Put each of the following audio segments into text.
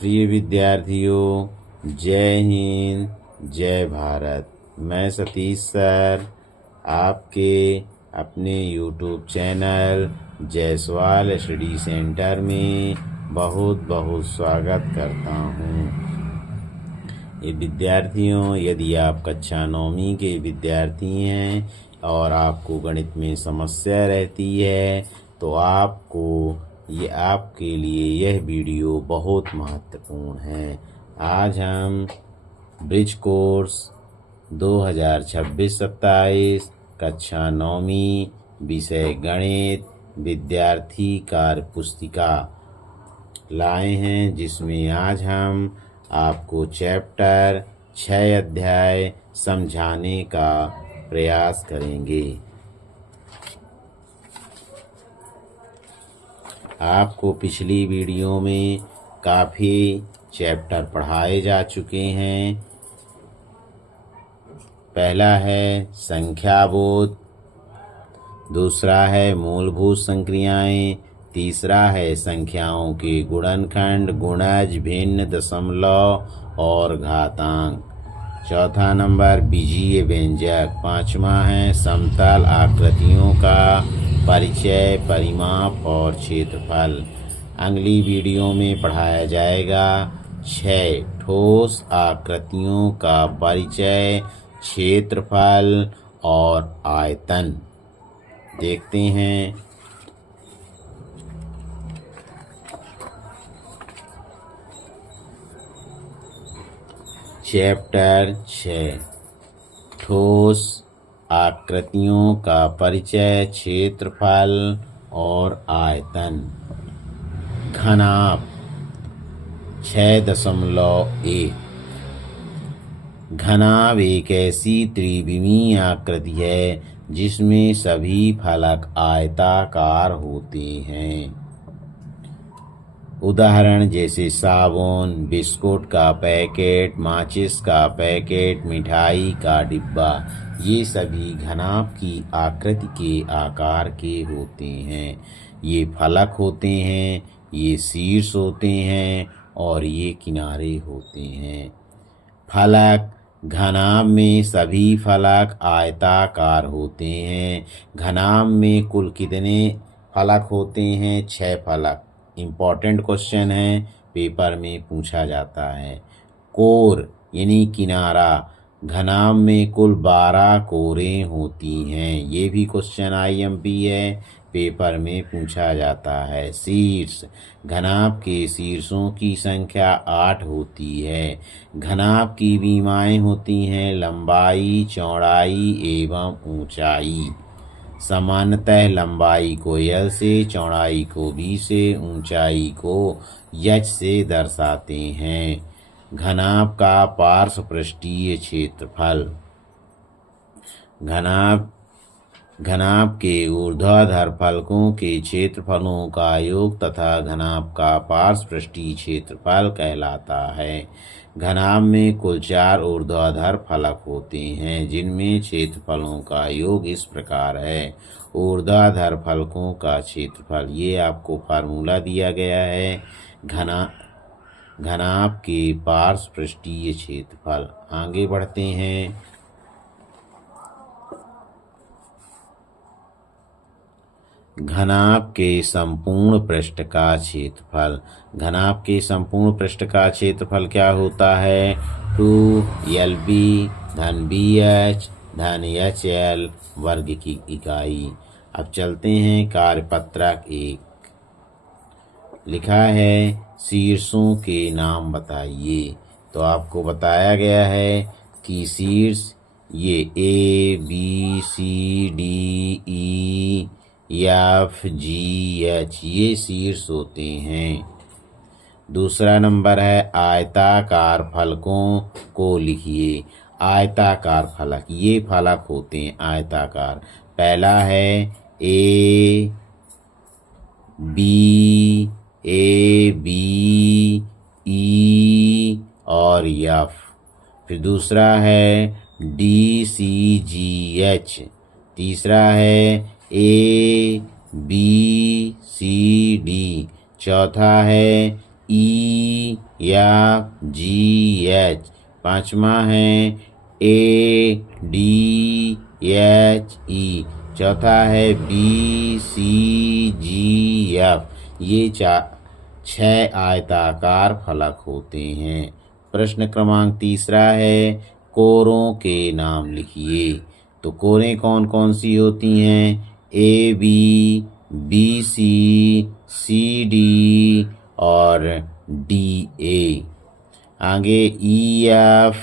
प्रिय विद्यार्थियों, जय हिंद जय भारत। मैं सतीश सर आपके अपने YouTube channel Jaiswal study centre में बहुत बहुत स्वागत करता हूँ। ये विद्यार्थियों, यदि आप कक्षा 9वीं के विद्यार्थी हैं और आपको गणित में समस्या रहती है तो आपके लिए यह वीडियो बहुत महत्वपूर्ण है। आज हम ब्रिज कोर्स 2026-27 कक्षा 9वीं विषय गणित विद्यार्थी कार्य पुस्तिका लाए हैं, जिसमें आज हम आपको चैप्टर 6 अध्याय समझाने का प्रयास करेंगे। आपको पिछली वीडियो में काफ़ी चैप्टर पढ़ाए जा चुके हैं। पहला है संख्याबोध, दूसरा है मूलभूत संक्रियाएं, तीसरा है संख्याओं के गुणनखंड, गुणज, भिन्न, दशमलव और घातांक, चौथा नंबर बीजीय व्यंजक, पांचवा है समतल आकृतियों का परिचय, परिमाप और क्षेत्रफल। अगली वीडियो में पढ़ाया जाएगा 6 ठोस आकृतियों का परिचय, क्षेत्रफल और आयतन। देखते हैं। चैप्टर 6 ठोस आकृतियों का परिचय, क्षेत्रफल और आयतन। घनाभ 6.1। घनाभ एक ऐसी त्रिविमीय आकृति है जिसमें सभी फलक आयताकार होते हैं। उदाहरण जैसे साबुन, बिस्कुट का पैकेट, माचिस का पैकेट, मिठाई का डिब्बा, ये सभी घनाभ की आकृति के आकार के होते हैं। ये फलक होते हैं, ये शीर्ष होते हैं और ये किनारे होते हैं। फलक घनाभ में सभी फलक आयताकार होते हैं। घनाभ में कुल कितने फलक होते हैं? 6 फलक। इम्पॉर्टेंट क्वेश्चन है, पेपर में पूछा जाता है। कोर यानी किनारा, घनाभ में कुल 12 कोरें होती हैं। ये भी क्वेश्चन IMP है, पेपर में पूछा जाता है। शीर्ष, घनाभ के शीर्षों की संख्या 8 होती है। घनाभ की विमाएं होती हैं लंबाई, चौड़ाई एवं ऊंचाई। सामान्यतः लंबाई को L से, चौड़ाई को B से, ऊंचाई को H से दर्शाते हैं। घनाभ का पार्श्व पृष्ठीय क्षेत्रफल, घनाभ के ऊर्ध्वाधर फलकों के क्षेत्रफलों का योग तथा घनाभ का पार्श्व पृष्ठीय क्षेत्रफल कहलाता है। घनाभ में कुल 4 ऊर्ध्वाधर फलक होते हैं, जिनमें क्षेत्रफलों का योग इस प्रकार है। ऊर्ध्वाधर फलकों का क्षेत्रफल, ये आपको फार्मूला दिया गया है। घनाभ के पार्श्व पृष्ठीय क्षेत्रफल। आगे बढ़ते हैं। घनाभ के संपूर्ण पृष्ठ का क्षेत्रफल। घनाभ के संपूर्ण पृष्ठ का क्षेत्रफल क्या होता है? 2LB धन BH धन HL वर्ग की इकाई। अब चलते हैं कार्यपत्रक 1। लिखा है शीर्षों के नाम बताइए। तो आपको बताया गया है कि शीर्ष ये A B C D E F G H ये शीर्ष होते हैं। दूसरा नंबर है आयताकार फलकों को लिखिए। आयताकार फलक, ये फलक होते हैं आयताकार। पहला है A B E और F। फिर दूसरा है D C G H। तीसरा है A B C D। चौथा है E FGH। पांचवा है ADHE। चौथा है BCGF। ये 6 आयताकार फलक होते हैं। प्रश्न क्रमांक तीसरा है कोरों के नाम लिखिए। तो कोरें कौन कौन सी होती हैं? AB, BC, CD और DA। आगे EF,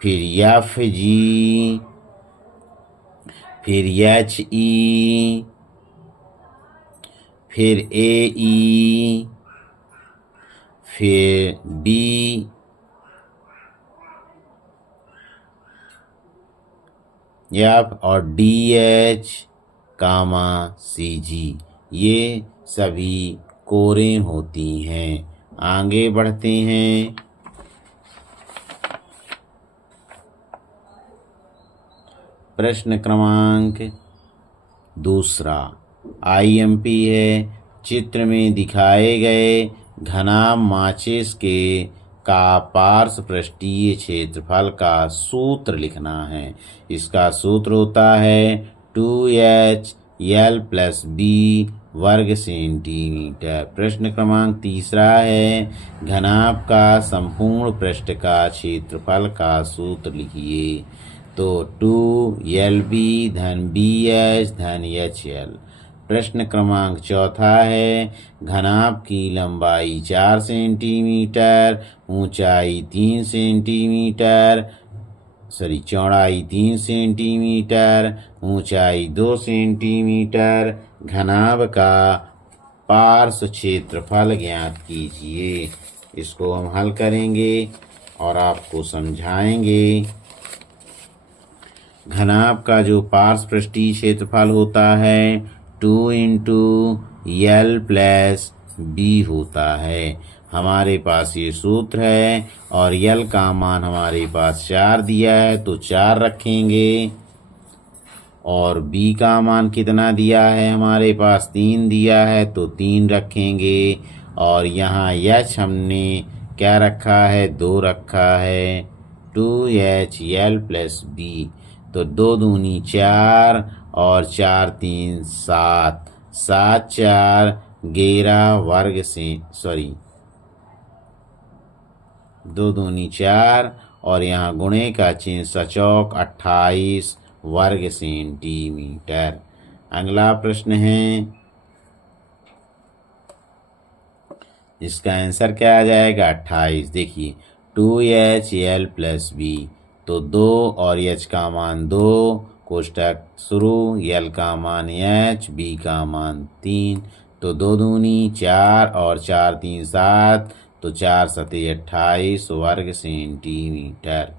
फिर FG, फिर HE, फिर AE, फिर DF और DH, CG। ये सभी कोरें होती हैं। आगे बढ़ते हैं। प्रश्न क्रमांक दूसरा IMP है। चित्र में दिखाए गए घनाभ माचिस का पार्श्वपृष्ठीय क्षेत्रफल का सूत्र लिखना है। इसका सूत्र होता है 2HL+B वर्ग सेंटीमीटर। प्रश्न क्रमांक तीसरा है घनाभ का संपूर्ण पृष्ठ का क्षेत्रफल का सूत्र लिखिए। तो 2LB धन BH धन HL। प्रश्न क्रमांक चौथा है घनाभ की लंबाई 4 सेंटीमीटर, ऊंचाई 3 सेंटीमीटर, चौड़ाई 3 सेंटीमीटर, ऊंचाई 2 सेंटीमीटर। घनाभ का पार्श्व क्षेत्रफल ज्ञात कीजिए। इसको हम हल करेंगे और आपको समझाएंगे। घनाभ का जो पार्श्वपृष्ठीय क्षेत्रफल होता है 2×L+B होता है। हमारे पास ये सूत्र है और L का मान हमारे पास 4 दिया है तो 4 रखेंगे और B का मान कितना दिया है हमारे पास 3 दिया है तो 3 रखेंगे और यहाँ H हमने क्या रखा है 2 रखा है 2HL+B। तो 2 दूनी 4 और 4 3 7, 7 4 11 वर्ग से 2 दूनी 4 और यहाँ गुणे का चिन्ह सचौक 28 वर्ग सेंटीमीटर। अगला प्रश्न है इसका आंसर क्या आ जाएगा 28। देखिए 2HL+B तो 2 और H का मान 2 कोष्टक शुरू, L का मान H, B का मान 3 तो 2 दूनी 4 और 4 3 7 तो 4 7 28 वर्ग सेंटीमीटर।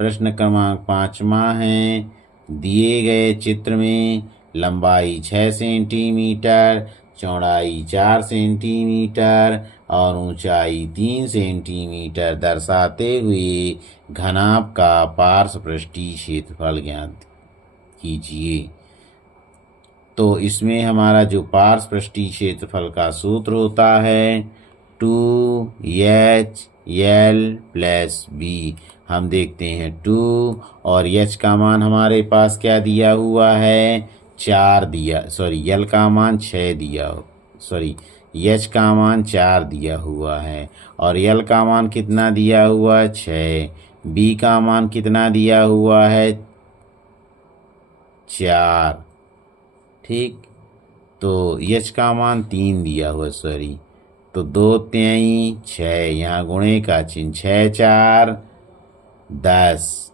प्रश्न क्रमांक 5वां है दिए गए चित्र में लंबाई 6 सेंटीमीटर, चौड़ाई 4 सेंटीमीटर और ऊंचाई 3 सेंटीमीटर दर्शाते हुए घनाभ का पार्श्वपृष्ठीय क्षेत्रफल ज्ञात कीजिए। तो इसमें हमारा जो पार्श्वपृष्ठीय क्षेत्रफल का सूत्र होता है 2HL+B। हम देखते हैं 2 और H का मान हमारे पास क्या दिया हुआ है 4 दिया, L का मान 6 दिया, H का मान 4 दिया हुआ है और L का मान कितना दिया हुआ है 6, B का मान कितना दिया हुआ है 4। ठीक, तो H का मान 3 दिया हुआ तो 2 3 6 यहाँ गुणे का चिन्ह 6 4 10।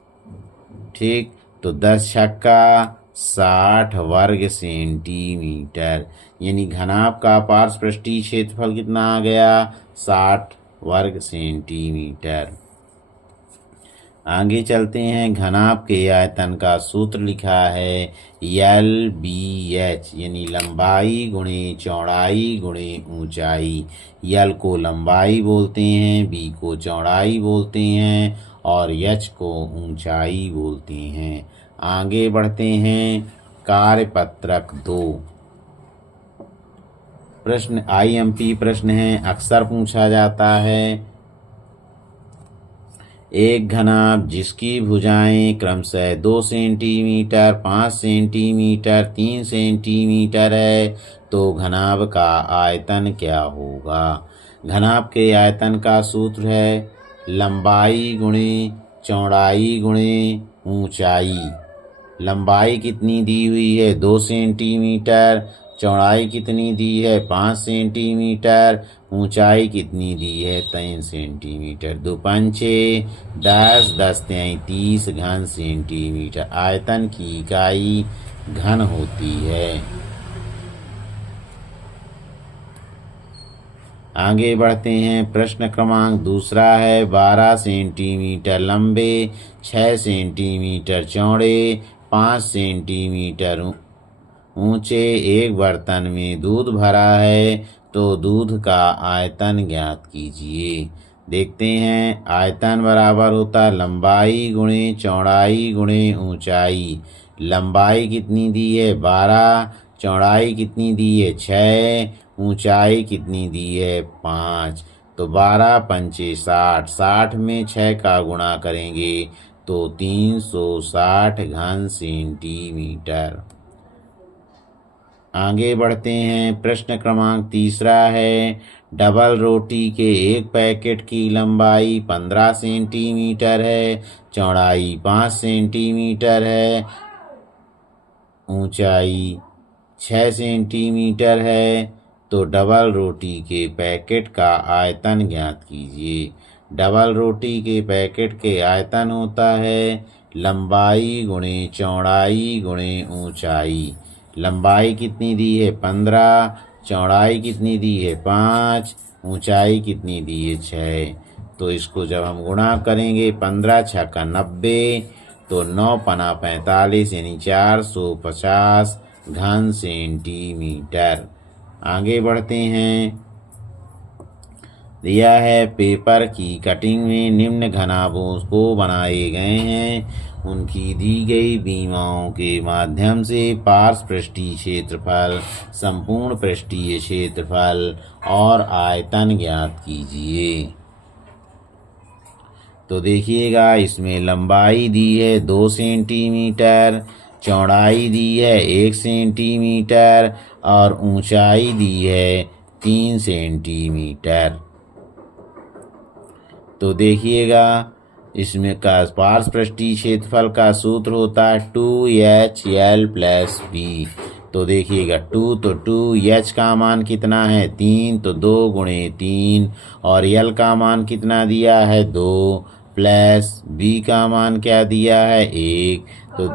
ठीक, तो 10 छक्का 60 वर्ग सेंटीमीटर यानी घनाभ का पार्श्वपृष्ठीय क्षेत्रफल कितना आ गया 60 वर्ग सेंटीमीटर। आगे चलते हैं घनाभ के आयतन का सूत्र लिखा है LBH यानी लंबाई गुणे चौड़ाई गुणे ऊंचाई। L को लंबाई बोलते हैं, B को चौड़ाई बोलते हैं और H को ऊंचाई बोलते हैं। आगे बढ़ते हैं कार्यपत्रक 2। प्रश्न IMP प्रश्न है, अक्सर पूछा जाता है एक घनाभ जिसकी भुजाएं क्रमशः 2 सेंटीमीटर, 5 सेंटीमीटर, 3 सेंटीमीटर है, तो घनाभ का आयतन क्या होगा? घनाभ के आयतन का सूत्र है लंबाई गुणे चौड़ाई गुणे ऊंचाई। लंबाई कितनी दी हुई है? 2 सेंटीमीटर। चौड़ाई कितनी दी है? 5 सेंटीमीटर। ऊंचाई कितनी दी है? 3 सेंटीमीटर। 2 पंचे 10, 10 तिहाई 30 घन सेंटीमीटर। आयतन की इकाई घन होती है। आगे बढ़ते हैं। प्रश्न क्रमांक दूसरा है 12 सेंटीमीटर लंबे, 6 सेंटीमीटर चौड़े, 5 सेंटीमीटर ऊंचे एक बर्तन में दूध भरा है, तो दूध का आयतन ज्ञात कीजिए। देखते हैं। आयतन बराबर होता है लंबाई गुणे चौड़ाई गुणे ऊंचाई। लंबाई कितनी दी है? 12। चौड़ाई कितनी दी है? 6। ऊंचाई कितनी दी है? 5। तो 12 पंचे 60, 60 में 6 का गुणा करेंगे तो 360 घन सेंटीमीटर। आगे बढ़ते हैं। प्रश्न क्रमांक तीसरा है डबल रोटी के एक पैकेट की लंबाई 15 सेंटीमीटर है, चौड़ाई 5 सेंटीमीटर है, ऊंचाई 6 सेंटीमीटर है, तो डबल रोटी के पैकेट का आयतन ज्ञात कीजिए। डबल रोटी के पैकेट के आयतन होता है लंबाई गुणे चौड़ाई गुणे ऊंचाई। लंबाई कितनी दी है? 15। चौड़ाई कितनी दी है? 5। ऊंचाई कितनी दी है? 6। तो इसको जब हम गुणा करेंगे 15 छक्का 90, तो 9 पना 45 यानी 450 घन सेंटीमीटर। आगे बढ़ते हैं। दिया है पेपर की कटिंग में निम्न घनाभों को बनाए गए हैं। उनकी दी गई बीमाओं के माध्यम से पार्श्व पृष्ठीय क्षेत्रफल, संपूर्ण पृष्ठीय क्षेत्रफल और आयतन ज्ञात कीजिए। तो देखिएगा, इसमें लंबाई दी है 2 सेंटीमीटर, चौड़ाई दी है 1 सेंटीमीटर और ऊंचाई दी है 3 सेंटीमीटर। तो देखिएगा, इसमें का पार्श्व पृष्ठीय क्षेत्रफल का सूत्र होता है 2HL + B। तो देखिएगा 2 तो 2, H का मान कितना है? 3, तो 2 गुणे 3 और L का मान कितना दिया है? 2 प्लस B का मान क्या दिया है? 1। तो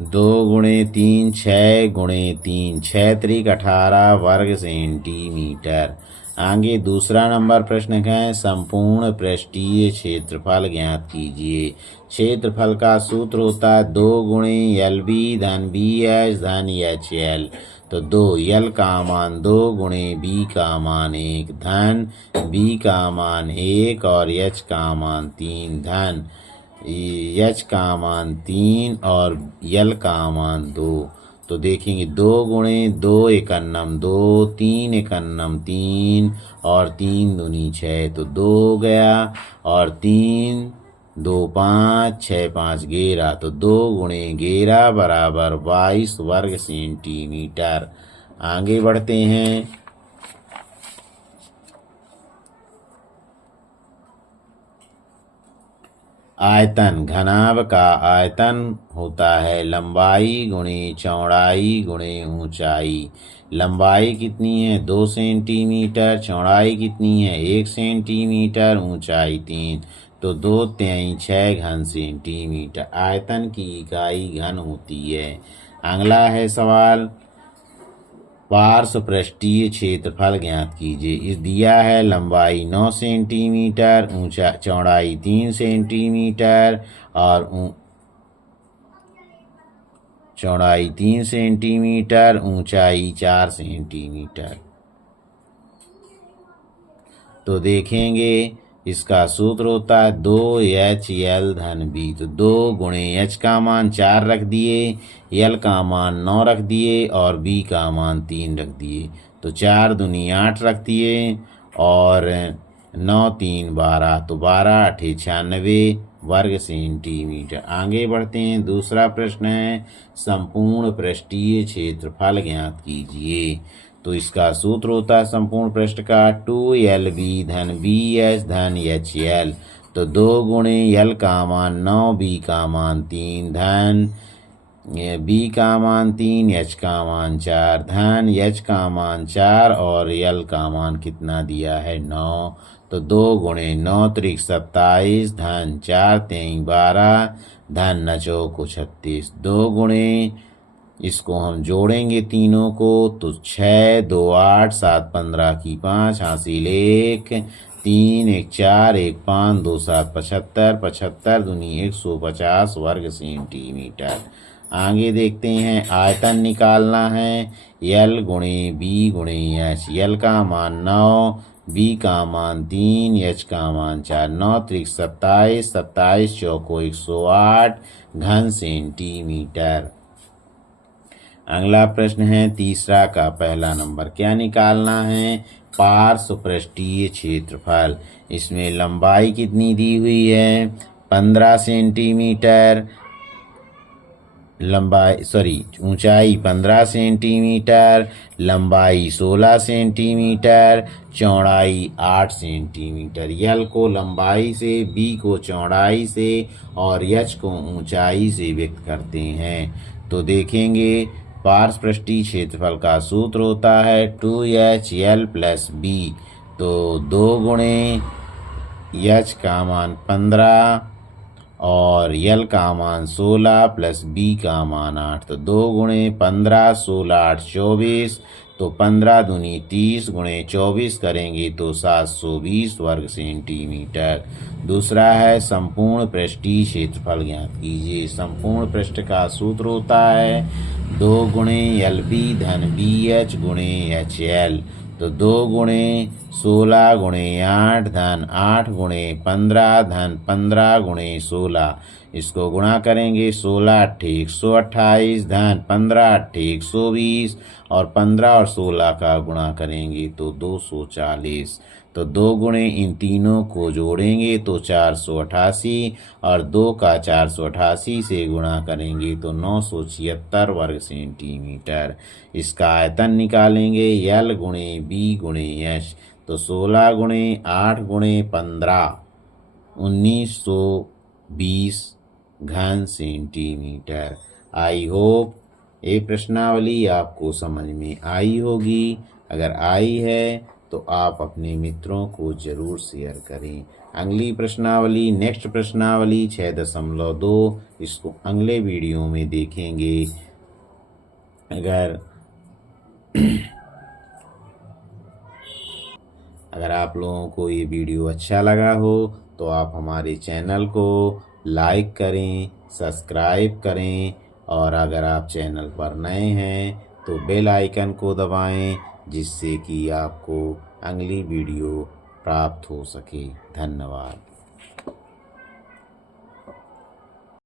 2 गुणे 3 6 गुणे 3 6 त्रिक 18 वर्ग सेंटीमीटर। आगे दूसरा नंबर प्रश्न है संपूर्ण पृष्ठीय क्षेत्रफल ज्ञात कीजिए। क्षेत्रफल का सूत्र होता है 2 गुणे LB धन BH धन HL। तो 2 L का मान 2 गुणे B का मान 1 धन B का मान 1 और H का मान 3 धन H का मान 3 और L का मान 2। तो देखेंगे 2 गुणे 2 एकन्नम 2, 3 एकन्नम 3 और 3 दूनी 6, तो 2 हो गया और 3 2 5 6 5 11, तो 2 गुणे 11 बराबर 22 वर्ग सेंटीमीटर। आगे बढ़ते हैं। आयतन। घनाभ का आयतन होता है लंबाई गुणे चौड़ाई गुणे ऊंचाई। लंबाई कितनी है? 2 सेंटीमीटर। चौड़ाई कितनी है? 1 सेंटीमीटर। ऊंचाई 3, तो 2 तिहाई 6 घन सेंटीमीटर। आयतन की इकाई घन होती है। अगला है सवाल पार्श्व पृष्ठीय क्षेत्रफल ज्ञात कीजिए। इस दिया है लंबाई 9 सेंटीमीटर, चौड़ाई 3 सेंटीमीटर और चौड़ाई 3 सेंटीमीटर, ऊंचाई 4 सेंटीमीटर। तो देखेंगे, इसका सूत्र होता है 2HL धन B। तो 2 गुणे H का मान 4 रख दिए, L का मान 9 रख दिए और B का मान 3 रख दिए। तो 4 दूनी 8 रख दिए और 9 3 12, तो 12 8 96 वर्ग सेंटीमीटर। आगे बढ़ते हैं। दूसरा प्रश्न है संपूर्ण पृष्ठीय क्षेत्रफल ज्ञात कीजिए। तो इसका सूत्र होता है संपूर्ण पृष्ठ का 2LB धन BH धन HL। तो 2 गुणे L का मान 9, B का मान 3 धन B का मान 3, H का मान 4 धन H का मान 4 और L का मान कितना दिया है 9। तो 2 गुणे 9 त्रिक 27 धन 4 तेईं 12 धन 9 चौको 36। 2 गुणे इसको हम जोड़ेंगे तीनों को तो 6 2 8 7 15 की 5 हासिल 1 3 1 4 1 5 2 7 75 75 दूनी 150 वर्ग सेंटीमीटर। आगे देखते हैं। आयतन निकालना है। L गुणे B गुणे H। L का मान 9, B का मान 3, H का मान 4। 9 त्रिक 27 27 चौको 108 घन सेंटीमीटर। अगला प्रश्न है तीसरा का पहला नंबर। क्या निकालना है? पार्श्व पृष्ठीय क्षेत्रफल। इसमें लंबाई कितनी दी हुई है 15 सेंटीमीटर, ऊंचाई 15 सेंटीमीटर, लंबाई 16 सेंटीमीटर, चौड़ाई 8 सेंटीमीटर। यल को लंबाई से, बी को चौड़ाई से और एच को ऊंचाई से व्यक्त करते हैं। तो देखेंगे पार्श्व पृष्ठीय क्षेत्रफल का सूत्र होता है 2HL + B। तो 2 गुणे H का मान 15 और L का मान 16 + B का मान 8। तो 2 गुणे 15 16 8 24। तो 15 दूनी 30 गुणे 24 करेंगे तो 720 वर्ग सेंटीमीटर। दूसरा है संपूर्ण पृष्ठीय क्षेत्रफल ज्ञात कीजिए। संपूर्ण पृष्ठ का सूत्र होता है 2 गुणे LB धन BH गुणे HL। तो 2 गुणे 16 गुणे 8 धन 8 गुणे 15 धन 15 गुणे 16। इसको गुणा करेंगे 16 8 128 धन 15 8 120 और 15 और 16 का गुणा करेंगे तो 240। तो 2 गुणे इन तीनों को जोड़ेंगे तो 488 और 2 का 488 से गुणा करेंगे तो 976 वर्ग सेंटीमीटर। इसका आयतन निकालेंगे L गुणे B गुणे H। तो 16 गुणे 8 गुणे 15 1920 घन सेंटीमीटर। आई होप ये प्रश्नावली आपको समझ में आई होगी। अगर आई है तो आप अपने मित्रों को जरूर शेयर करें। अगली प्रश्नावली नेक्स्ट प्रश्नावली 6.2 इसको अगले वीडियो में देखेंगे। अगर आप लोगों को ये वीडियो अच्छा लगा हो तो आप हमारे चैनल को लाइक करें, सब्सक्राइब करें और अगर आप चैनल पर नए हैं तो बेल आइकन को दबाएं जिससे कि आपको अगली वीडियो प्राप्त हो सके। धन्यवाद।